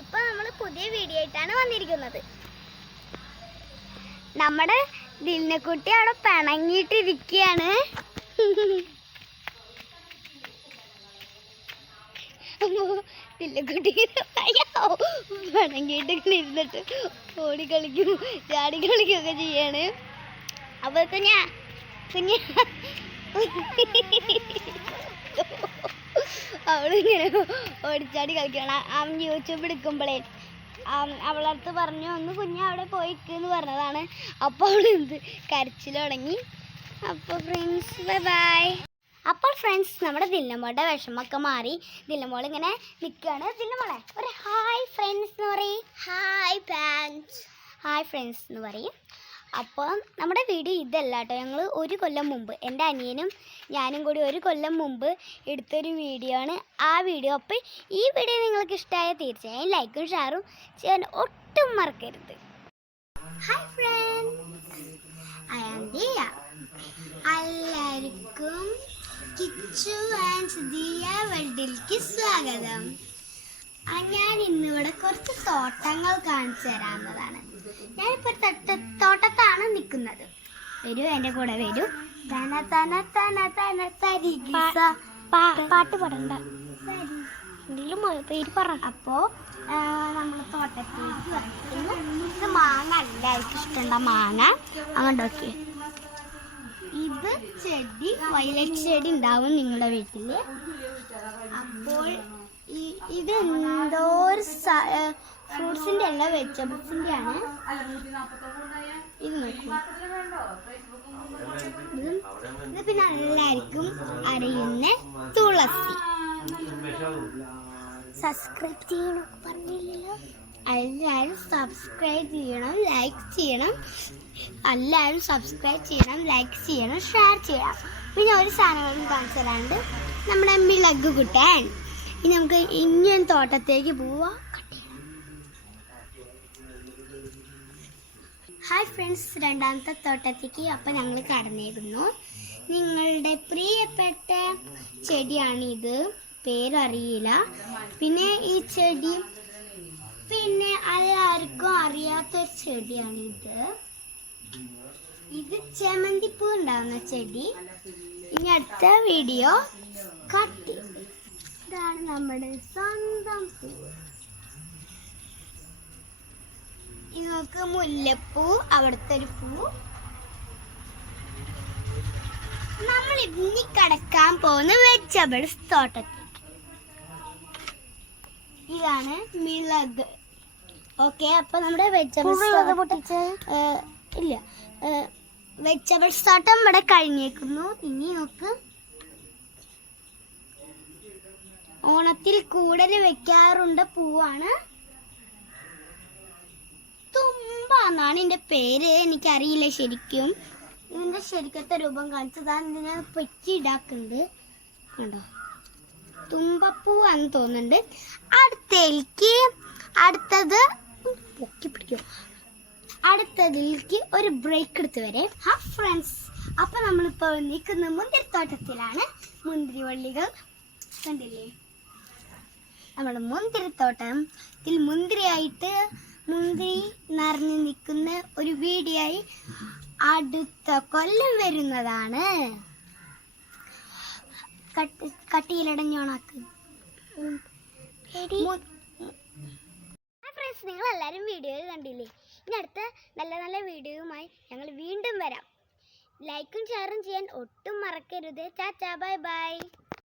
ഇപ്പൊ നമ്മൾ പുതിയ വീഡിയോ ആയിട്ടാണ് വന്നിരിക്കുന്നത്. നമ്മുടെ ദിലിനെക്കുട്ടി അവിടെ പിണങ്ങിയിട്ടിരിക്കുകയാണ് ദിലിനെക്കുട്ടി പിണങ്ങിയിട്ട് ഇരുന്നിട്ട് ഓടി കളിക്കും ചാടി കളിക്കുകയൊക്കെ ചെയ്യാണ്. അപ്പൊ കുഞ്ഞാ കുഞ്ഞ. അവളിങ്ങനെ ഓടിച്ചാടി കളിക്കണം അവൻ യൂട്യൂബ് എടുക്കുമ്പോഴേ അവളടുത്ത് പറഞ്ഞു ഒന്ന് കുഞ്ഞ് അവിടെ പോയിക്ക് എന്ന് പറഞ്ഞതാണ്. അപ്പോൾ അവൾ എന്ത് കരച്ചിൽ തുടങ്ങി അപ്പോൾ ഫ്രണ്ട്സ് ബൈ ബൈ അപ്പോൾ ഫ്രണ്ട്സ് നമ്മുടെ ദില്ലമ്മോളുടെ വിഷമൊക്കെ മാറി. ദില്ലമ്മോൾ ഇങ്ങനെ നിൽക്കുകയാണ് ദില്ലമ്മോളെ ഒരു ഹായ് ഫ്രണ്ട്സ് എന്ന് പറയും. ഹായ് ഫ്രണ്ട്സ് ഹായ് ഫ്രണ്ട്സ് എന്ന് പറയും. അപ്പോൾ നമ്മുടെ വീഡിയോ ഇതല്ല കേട്ടോ ഞങ്ങൾ ഒരു കൊല്ലം മുമ്പ് എന്റെ അനിയനും ഞാനും കൂടി ഒരു കൊല്ലം മുമ്പ് എടുത്തൊരു വീഡിയോ ആണ് ആ വീഡിയോ. അപ്പോൾ ഈ വീഡിയോ നിങ്ങൾക്ക് ഇഷ്ടമായ തീർച്ചയായും ലൈക്കും ഷെയറും ചെയ്യാൻ ഒട്ടും മറക്കരുത്. Hi friends I am Diya എല്ലാവർക്കും കിച്ചു ആൻഡ് ദിയ സ്വാഗതം. ഞാൻ ഇന്നിവിടെ കുറച്ച് തോട്ടങ്ങൾ കാണിച്ചു തരാവുന്നതാണ്. ഞാനിപ്പോൾ തൊട്ട തോട്ടത്താണ് നിൽക്കുന്നത്. വരൂ എന്റെ കൂടെ വരൂ. തന തന തന തന തരികിസ. പാട്ട് പാടണ്ട. എന്തെങ്കിലും പേര് പറ അപ്പോൾ നമ്മൾ തോട്ടത്തിലേക്ക് ഇത് മാങ്ങ എല്ലാവർക്കും ഇഷ്ടമുണ്ട മാങ്ങ. അങ്ങോട്ട് നോക്കിയേ. ഇത് ചെടി വയലറ്റ് ചെടി ഉണ്ടാവും നിങ്ങളുടെ വീട്ടിൽ അപ്പോൾ ഇത് എന്തോ ഒരു ഫ്രൂട്ട്സിന്റെ അല്ല വെജിറ്റബിൾസിന്റെ ആണ് ഇത് പിന്നെ എല്ലാവർക്കും അറിയുന്ന തുളസി സബ്സ്ക്രൈബ് ചെയ്യണം. പറഞ്ഞില്ലല്ലോ എല്ലാവരും സബ്സ്ക്രൈബ് ചെയ്യണം ലൈക്ക് ചെയ്യണം എല്ലാവരും സബ്സ്ക്രൈബ് ചെയ്യണം. ലൈക്ക് ചെയ്യണം ഷെയർ ചെയ്യണം പിന്നെ ഒരു സാധനങ്ങളും കാണിച്ചു തരാണ്ട് നമ്മുടെ മിളക് കുട്ടൻ. ഇനി നമുക്ക് ഇങ്ങനെ തോട്ടത്തേക്ക് പോവാം. ഹായ് ഫ്രണ്ട്സ് രണ്ടാമത്തെ തോട്ടത്തേക്ക് അപ്പം ഞങ്ങൾ കടന്നിരുന്നു നിങ്ങളുടെ പ്രിയപ്പെട്ട ചെടിയാണിത്. പേരറിയില്ല. പിന്നെ ഈ ചെടി പിന്നെ എല്ലാവർക്കും അറിയാത്തൊരു ചെടിയാണിത്. ഇത് ചെമന്തിപ്പൂ ഉണ്ടാകുന്ന ചെടി. ഇനി അടുത്ത വീഡിയോ കട്ടി ഇതാണ് നമ്മുടെ സ്വന്തം പൂവ് നമുക്ക് മുല്ലപ്പൂ അവിടുത്തെ ഒരു പൂ. നമ്മൾ ഇനി കടക്കാൻ പോകുന്ന വെജിറ്റബിൾസ് തോട്ടത്തിൽ. ഇതാണ് മിളക്. ഓക്കെ അപ്പൊ നമ്മുടെ വെജിറ്റബിൾസ് ഇല്ല. വെജിറ്റബിൾസ് തോട്ടം ഇവിടെ കഴിഞ്ഞേക്കുന്നു. ഇനി നമുക്ക് ഓണത്തിൽ കൂടുതൽ വെക്കാറുണ്ട് പൂവാണ്. എന്നാണ് എന്റെ പേര്. എനിക്കറിയില്ല ശരിക്കും. ഇതിന്റെ ശരിക്കത്തെ രൂപം കാണിച്ചതാണ് ഇതിനെ പെറ്റി ഇടാക്കുന്നുണ്ട്. കണ്ടോ? തുമ്പപ്പൂ എന്ന് തോന്നുന്നുണ്ട് അടുത്തേക്ക് അടുത്തത് പൊക്കി പിടിക്കും. അടുത്തതിലേക്ക് ഒരു ബ്രേക്ക് എടുത്ത് വരെ. ഹാ ഫ്രണ്ട്സ് അപ്പൊ നമ്മളിപ്പോ നിൽക്കുന്ന മുന്തിരിത്തോട്ടത്തിലാണ് മുന്തിരിവള്ളികൾ. കണ്ടില്ലേ? നമ്മുടെ മുന്തിരിത്തോട്ടം. ഇതിൽ മുന്തിരിയായിട്ട് മുന്തിരി നിറഞ്ഞു നിൽക്കുന്ന ഒരു വീടിയായി അടുത്ത കൊല്ലം വരുന്നതാണ്. കട്ട് കട്ടിയിലടഞ്ഞോണാക്ക് ഫ്രണ്ട്സ് നിങ്ങൾ എല്ലാവരും വീഡിയോ കണ്ടില്ലേ? ഇനി അടുത്ത നല്ല നല്ല വീഡിയോയുമായി ഞങ്ങൾ വീണ്ടും വരാം. ലൈക്കും ഷെയറും ചെയ്യാൻ ഒട്ടും മറക്കരുത്. ചാച്ചാ ബൈ ബൈ